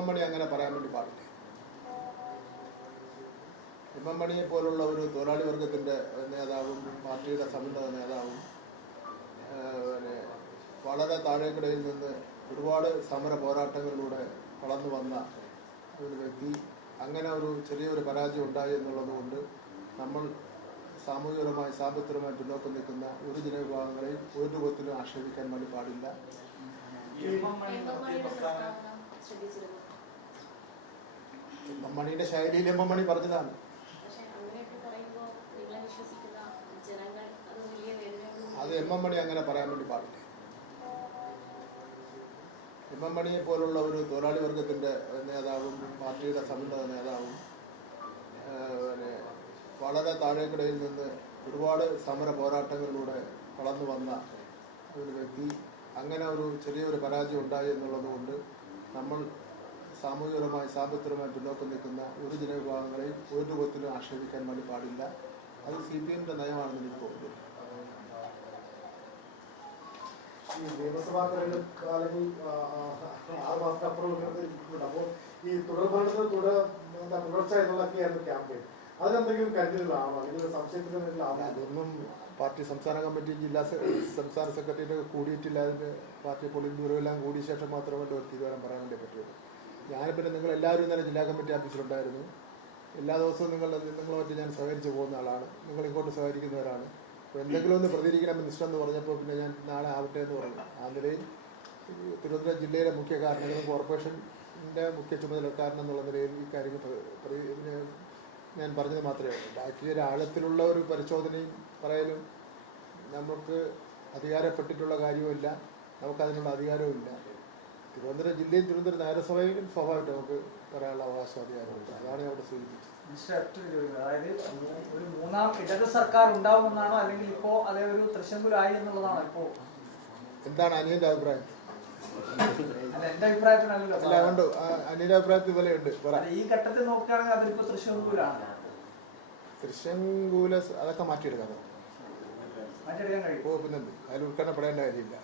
M മണി അങ്ങനെ പറയാൻ വേണ്ടി പാടില്ല. എം മണിയെ പോലുള്ള ഒരു തൊഴിലാളി വർഗത്തിൻ്റെ നേതാവും പാർട്ടിയുടെ സമുന്നത നേതാവും വളരെ താഴേക്കിടയിൽ നിന്ന് ഒരുപാട് സമര പോരാട്ടങ്ങളിലൂടെ വളർന്നു വന്ന ഒരു വ്യക്തി അങ്ങനെ ഒരു ചെറിയൊരു പരാജയം ഉണ്ടായി എന്നുള്ളത് കൊണ്ട് നമ്മൾ സാമൂഹികപരമായി സാമ്പത്തികമായി പിന്നോക്കം നിൽക്കുന്ന ഒരു ജനവിഭാഗങ്ങളെയും ഒരു രൂപത്തിലും ആക്ഷേപിക്കാൻ വേണ്ടി പാടില്ല. എം മണിയുടെ ശൈലിയിൽ എം മണി പറഞ്ഞതാണ്. അത് എം മണി അങ്ങനെ പറയാൻ വേണ്ടി പാടില്ല. എം മണിയെ പോലുള്ള ഒരു തൊഴിലാളി വർഗത്തിൻ്റെ നേതാവും പാർട്ടിയുടെ സമുന്നത നേതാവും വളരെ താഴേക്കിടയിൽ നിന്ന് ഒരുപാട് സമര പോരാട്ടങ്ങളിലൂടെ വളർന്നു വന്ന ഒരു വ്യക്തി അങ്ങനെ ഒരു ചെറിയൊരു പരാജയം ഉണ്ടായി എന്നുള്ളത് കൊണ്ട് നമ്മൾ സാമൂഹികപരമായി സാമ്പത്തികമായി പിന്നോക്കം നിൽക്കുന്ന ഒരു ജനവിഭാഗങ്ങളെയും ഒരു രൂപത്തിലും ആക്ഷേപിക്കാൻ വേണ്ടി പാടില്ല. അത് CPMന്റെ നയമാണെന്ന് എനിക്ക് തോന്നുന്നു. ഈ നിയമസഭാ തെരഞ്ഞെടുപ്പ് അല്ലെങ്കിൽ 6 മാസത്തിനപ്പുറം ഇരിക്കുന്നുണ്ട്. അപ്പോൾ ഈ തുടർച്ച എന്നുള്ളതൊക്കെയായിരുന്നു ക്യാമ്പയിൻ. അതിനെന്തെങ്കിലും കരുതലുകളാണോ അല്ലെങ്കിൽ സംശയത്തിലാണോ? അതൊന്നും പാർട്ടി സംസ്ഥാന കമ്മിറ്റി സംസ്ഥാന സെക്രട്ടറിയുടെ കൂടിയിട്ടില്ല. അതിൻ്റെ പാർട്ടി പോളിംഗ് ബ്യൂറോ എല്ലാം കൂടിയ ശേഷം മാത്രമേ ഒരു തീരുമാനം പറയാൻ വേണ്ടി പറ്റുള്ളൂ. പിന്നെ നിങ്ങൾ എല്ലാവരും ഇന്നലെ ജില്ലാ കമ്മിറ്റി ഓഫീസിലുണ്ടായിരുന്നു. എല്ലാ ദിവസവും നിങ്ങളുമായിട്ട് ഞാൻ സഹകരിച്ച് പോകുന്ന ആളാണ്. നിങ്ങൾ ഇങ്ങോട്ട് സഹകരിക്കുന്നവരാണ്. അപ്പോൾ എന്തെങ്കിലും ഒന്ന് പ്രതികരിക്കണം മിനിസ്റ്റർ പറഞ്ഞപ്പോൾ പിന്നെ ഞാൻ നാളെ ആവട്ടെ എന്ന് പറഞ്ഞു. ആ നിലയിൽ തിരുവനന്തപുരം ജില്ലയിലെ മുഖ്യ കാരണങ്ങളും കോർപ്പറേഷൻ്റെ മുഖ്യ ചുമതലക്കാരൻ എന്നുള്ള നിലയിൽ ഈ കാര്യങ്ങൾ ഞാൻ പറഞ്ഞത് മാത്രമേ ഉള്ളൂ. ബാക്കി ഒരു ആഴത്തിലുള്ള ഒരു പരിശോധനയും പറയലും നമുക്ക് അധികാരപ്പെട്ടിട്ടുള്ള കാര്യവുമില്ല, നമുക്കതിനുള്ള അധികാരവുമില്ല. തിരുവനന്തപുരം ജില്ലയും തിരുവനന്തപുരം നഗരസഭയിലും സ്വാഭാവികമായിട്ട് നമുക്ക് പറയാനുള്ള അവകാശം അധികാരമുണ്ട്. അതാണ് ഞാൻ അവിടെ സൂചിപ്പിച്ചത്. അതായത് ഒരു മൂന്നാം ഇടത് സർക്കാർ ഉണ്ടാവുമെന്നാണോ അല്ലെങ്കിൽ ഇപ്പോ അതേ ഒരു തൃശ്ശങ്കുലായി എന്നുള്ളതാണോ ഇപ്പോ? എന്താണ് അനിയന്റെ അഭിപ്രായം? എന്റെ അഭിപ്രായത്തിനല്ലോ. അല്ല, ഉണ്ട്. അനിയന്റെ അഭിപ്രായത്തിൽ വിലയുണ്ട്. ഈ ഘട്ടത്തിൽ നോക്കുകയാണെങ്കിൽ അതിലിപ്പോ തൃശ്ശങ്കൂലാണ്. തൃശ്ശങ്കൂല അതൊക്കെ മാറ്റിയെടുക്കാം. മാറ്റിയെടുക്കാൻ കഴിയും. പിന്നെന്ത്, അതിൽ ഉൾക്കടപ്പെടേണ്ട കാര്യമില്ല.